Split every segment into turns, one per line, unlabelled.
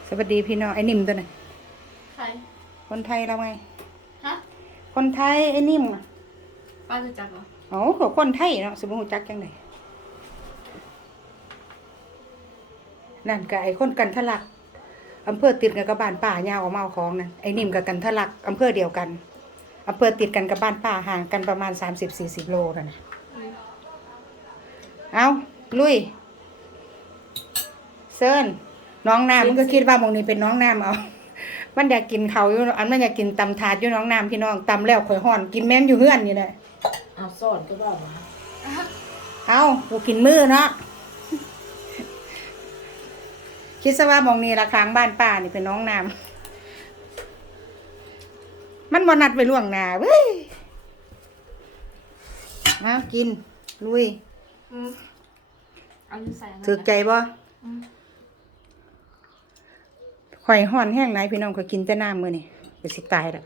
สวัสดีพี่น้องไอ้นิ่มตัวน่ะ
ใคร
คนไทยเราไง
ฮะ
คนไทยไอ้นิ่มอ่ะ
ป้าจะจักเหรอ
อ๋อเขาคนไทยเนาะสมมุติจักจังไดนั่นก็ไอ้คนกันทะลักอำเภอติดกันกับบ้านป้ายาวออกมาเอาของนั่นไอ้นิ่มกับกันทะลักอำเภอเดียวกันอำเภอติดกันกับบ้านป้าห่างกันประมาณ30-40 โลนั่นน่ะเอาลุยเซิร์นน้องน้ำมันก็คิดว่าหมองนี้เป็นน้องน้ำเอามันอยากกินเขาอยู่อันมันอยากกินตำถาดอยู่น้องน้ำพี่น้องตำแล้วข่อยห่อนกินแม่มอยู่เฮือนนี่แหละ
เอาซ่อนก็ว่ามา
เอากูกินมือเนาะคิดซะว่าหมองนี้ละครั้งบ้านป้านี่เป็นน้องน้ำมันบ่นัดไปล่วงหน้าเว้ยเอากินลุย
เอาอยู่ใส่
ถือใจบ่ข่อยห่อนแห้งไหนพี่น้องข่อยกินแต่น้ำมื้อนี่ไปสิตายละ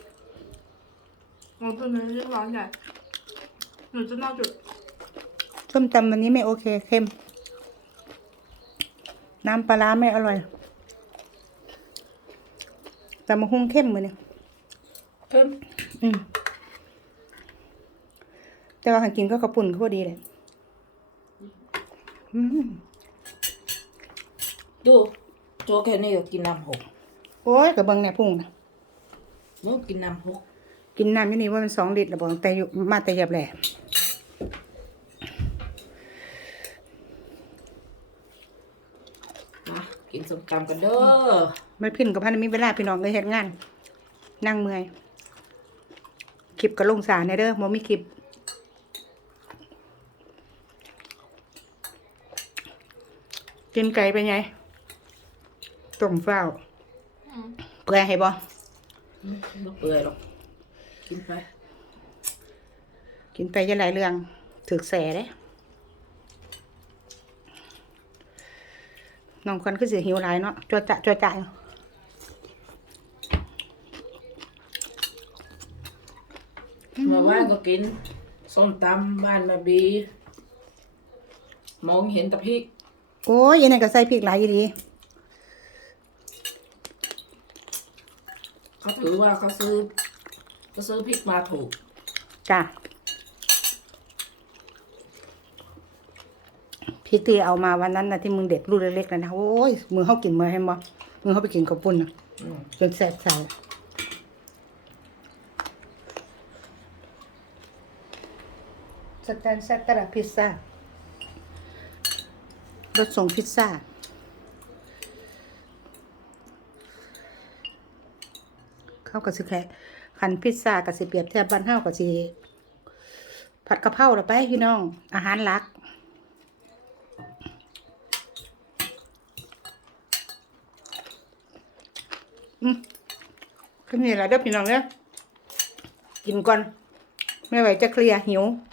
มันเป็นเนื้อเรียบร้อยใหญ่หนูจะนอกจุด
ส้มตำวันนี้ไม่โอเคเค็มน้ำปลาร้าไม่อร่อยตำมะฮุ่งเข้มมื้อนี่
เพิ่ม
แต่ว่าหันกินก็กระปุ่นก็พอดีเลย
ดูโจแค่นี้ก็กินน้ำหก
โอ้ยกระเบิงเนี่ยพุ่งนะ
นู้กินน้ำหก
กินน้ำที่นี่ว่ามัน2 ลิตรแล้วบอกแต่อยู่มาแต่หยับแหละ
มากินส้มตำกันเด้อ
ไม่พิ้นกับพันมีเวลาพี่น้องเลยเฮ็ดงานนั่งเมื่อยคลิปกับลงสารในเด้อบ่มีคลิปกินไก่ไปไงต้มเฝ้าเปื่อยให้บ่
ไม่เปื่อยหรอกกินไป
จะหลายเรื่องถึกแสเด้น้องคนคือสิหิวหลายเนาะจัวจะ
เมื่อวานก็กินส้มตำบ้านแม่บีมองเห็นแต่พริก
โอ้ยยังไงก็ใส่พริกหลายอยู่ดี
เขาถือว่าเขาซื้อพริกมาถูก
จ้ะพี่ตีเอามาวันนั้นนะที่มึงเด็ดลูกเล็กๆนะโอ้ยมือเขากินมือให้บ่มือเขาไปกินข้าวปุ้นนะจนแสบใส่สแตนแซตตระพิซซ่ารถส่งพิซซ่าเข้ากับสิแค่คันพิซซ่ากับสิเปรียบเทียบบ้านเฮากับสิผัดกะเพราละไปพี่น้องอาหารหลักขึ้นนี่แหละเด้อพี่น้องเนี่ยกินก่อนไม่ไหวจะเคลียร์หิว